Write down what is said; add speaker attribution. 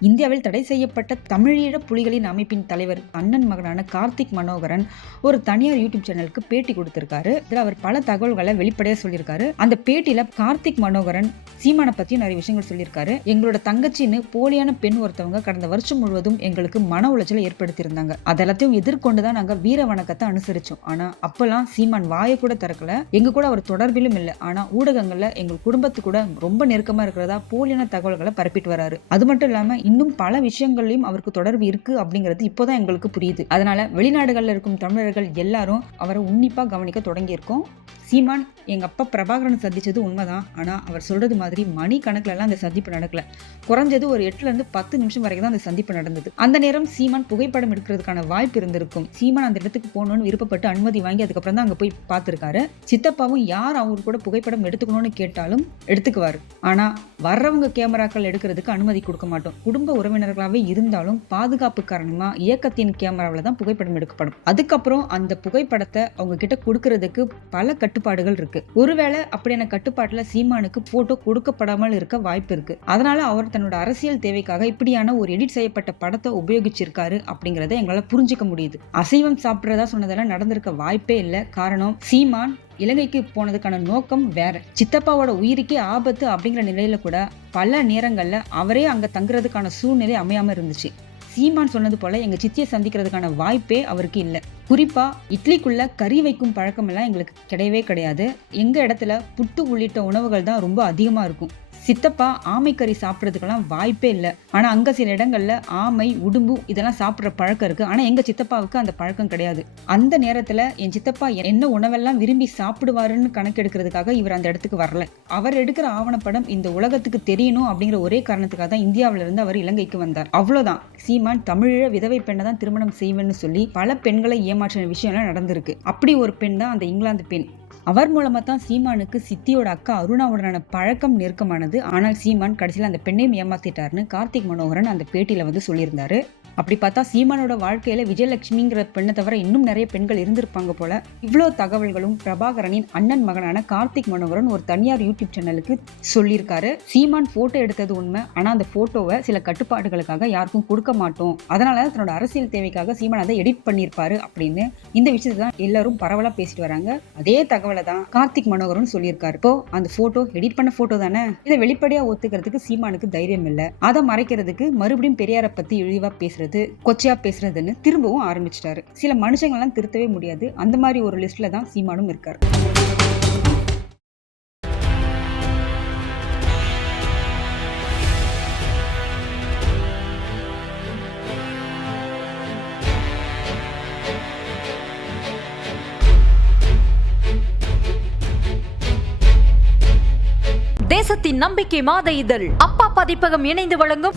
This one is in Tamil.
Speaker 1: இந்தியாவில் தடை செய்யப்பட்ட தமிழீழ புலிகளின் அமைப்பின் தலைவர் அண்ணன் மகனான கார்த்திக் மனோகரன் ஒரு தனியார் யூடியூப் சேனலுக்கு பேட்டி கொடுத்திருக்காரு. இதில் அவர் பல தகவல்களை வெளிப்படையா சொல்லியிருக்காரு. அந்த பேட்டியில கார்த்திக் மனோகரன் சீமானை பத்தி நிறைய விஷயங்கள் சொல்லியிருக்காரு. எங்களோட தங்கச்சின்னு போலியான பெண் ஒருத்தவங்க கடந்த வருஷம் முழுவதும் எங்களுக்கு மன உளைச்சலை ஏற்படுத்தியிருந்தாங்க. அதெல்லாத்தையும் எதிர்கொண்டு தான் நாங்க வீர வணக்கத்தை அனுசரிச்சோம். ஆனா அப்பெல்லாம் சீமான் வாயை கூட திறக்கல. எங்க கூட அவர் தொடர்பிலும் இல்லை. ஆனா ஊடகங்கள்ல எங்கள் குடும்பத்து கூட ரொம்ப நெருக்கமா இருக்கிறதா போலியான தகவல்களை பரப்பிட்டு வராரு. அது மட்டும் இல்லாம இன்னும் பல விஷயங்கள்லயும் அவருக்கு தொடர்பு இருக்கு அப்படிங்கிறது இப்போதான் எங்களுக்கு புரியுது. அதனால வெளிநாடுகள்ல இருக்கும் தமிழர்கள் எல்லாரும் அவரை உன்னிப்பா கவனிக்க தொடங்கியிருக்கோம். சீமான் எங்க அப்பா பிரபாகரன் சந்திச்சது உண்மைதான். ஆனா அவர் சொல்றது மாதிரி மணி கணக்குல எல்லாம் அந்த சந்திப்பு நடக்கல. குறைஞ்சது ஒரு எட்டுல இருந்து பத்து நிமிஷம் வரைக்கும் தான் அந்த சந்திப்பு நடந்தது. அந்த நேரம் சீமான் புகைப்படம் எடுக்கிறதுக்கான வாய்ப்பு இருந்திருக்கும். சீமான் அந்த இடத்துக்கு போகணும்னு விருப்பப்பட்டு அனுமதி வாங்கி அதுக்கப்புறம் தான் அங்க போய் பார்த்திருக்காரு. சித்தப்பாவும் யார் அவங்க கூட புகைப்படம் எடுத்துக்கணும்னு கேட்டாலும் எடுத்துக்குவாரு. ஆனா வர்றவங்க கேமராக்கள் எடுக்கிறதுக்கு அனுமதி கொடுக்க மாட்டோம். குடும்ப உறவினர்களாகவே இருந்தாலும் பாதுகாப்பு காரணமா இயக்கத்தின் கேமராவில் தான் புகைப்படம் எடுக்கப்படும். அதுக்கப்புறம் அந்த புகைப்படத்தை அவங்க கிட்ட கொடுக்கறதுக்கு பல கட்டுப்பாடுகள் இருக்கு. ஒருவேளை அப்படியான கட்டுப்பாட்டில் சீமானுக்கு போட்டோ கொடுக்கப்படாமல் இருக்க வாய்ப்பு இருக்கு. அதனால அவர் தன்னோட அரசியல் தேவைக்காக இப்படியான ஒரு எடிட் செய்யப்பட்ட படத்தை உபயோகிச்சிருக்காரு அப்படிங்கறத எங்களால புரிஞ்சுக்க முடியுது. அசைவம் சாப்பிட்றதா சொன்னதெல்லாம் நடந்திருக்க வாய்ப்பே இல்லை. காரணம் சீமான் இலங்கைக்கு போனதுக்கான நோக்கம் வேற. சித்தப்பாவோட உயிருக்கே ஆபத்து அப்படிங்கிற நிலையில கூட பல நேரங்கள்ல அவரே அங்க தங்குறதுக்கான சூழ்நிலை அமையாம இருந்துச்சு. சீமான் சொன்னது போல எங்க சித்தியை சந்திக்கிறதுக்கான வாய்ப்பே அவருக்கு இல்லை. குறிப்பாக இட்லிக்குள்ளே கறி வைக்கும் பழக்கமெல்லாம் எங்களுக்கு கிடையவே கிடையாது. எங்கள் இடத்துல புட்டு உள்ளிட்ட உணவுகள் தான் ரொம்ப அதிகமாக இருக்கும். சித்தப்பா ஆமைக்கறி சாப்பிட்றதுக்கெல்லாம் வாய்ப்பே இல்லை. ஆனால் அங்கே சில இடங்களில் ஆமை உடும்பு இதெல்லாம் சாப்பிட்ற பழக்கம் இருக்குது ஆனால் எங்கள் சித்தப்பாவுக்கு அந்த பழக்கம் கிடையாது. அந்த நேரத்தில் என் சித்தப்பா என்ன உணவெல்லாம் விரும்பி சாப்பிடுவாருன்னு கணக்கெடுக்கிறதுக்காக இவர் அந்த இடத்துக்கு வரல. அவர் எடுக்கிற ஆவணப்படம் இந்த உலகத்துக்கு தெரியணும் அப்படிங்கிற ஒரே காரணத்துக்காக தான் இந்தியாவிலிருந்து அவர் இலங்கைக்கு வந்தார். அவ்வளோதான் சீமான் தமிழீழ விதவை பெண்ணை தான் திருமணம் செய்வேன்னு சொல்லி பல பெண்களை ஏமாற்றின விஷயம்லாம் நடந்திருக்கு. அப்படி ஒரு பெண் தான் அந்த இங்கிலாந்து பெண். அவர் மூலமாக தான் சீமானுக்கு சித்தியோட அக்கா அருணாவுடனான பழக்கம் நெருக்கமானது. ஆனால் சீமான் கடைசியில் அந்த பெண்ணையும் ஏமாத்திட்டாருன்னு கார்த்திக் மனோகரன் அந்த பேட்டியில் வந்து சொல்லியிருந்தாரு. அப்படி பார்த்தா சீமானோட வாழ்க்கையில விஜயலட்சுமிங்கிற பெண்ணை தவிர இன்னும் நிறைய பெண்கள் இருந்திருப்பாங்க போல. இவ்வளோ தகவல்களும் பிரபாகரனின் அண்ணன் மகனான கார்த்திக் மனோகரன் ஒரு தனியார் யூடியூப் சேனலுக்கு சொல்லியிருக்காரு. சீமான் போட்டோ எடுத்தது உண்மை. ஆனா அந்த போட்டோவை சில கட்டுப்பாடுகளுக்காக யாருக்கும் கொடுக்க மாட்டோம். அதனால தன்னோட அரசியல் தேவைக்காக சீமான் அதை எடிட் பண்ணியிருப்பாரு அப்படின்னு இந்த விஷயத்தை தான் எல்லாரும் பரவலா பேசிட்டு வராங்க. அதே தகவலை தான் கார்த்திக் மனோகரன் சொல்லியிருக்காரு. இப்போ அந்த போட்டோ எடிட் பண்ண போட்டோ தானே? இதை வெளிப்படையா ஒத்துக்கிறதுக்கு சீமானுக்கு தைரியம் இல்லை. அதை மறைக்கிறதுக்கு மறுபடியும் பெரியாரை பத்தி இழிவா பேசுறது கொச்சையா பேசுறதுன்னு திரும்பவும் ஆரம்பிச்சிட்டாரு. சில மனுஷங்கள்லாம் திருத்தவே முடியாது. அந்த மாதிரி ஒரு லிஸ்ட்ல தான் சீமானும் இருக்காரு.
Speaker 2: தேசத்தின் நம்பிக்கை மாத இதழ். அப்பா பதிப்பகம் இணைந்து வழங்கும்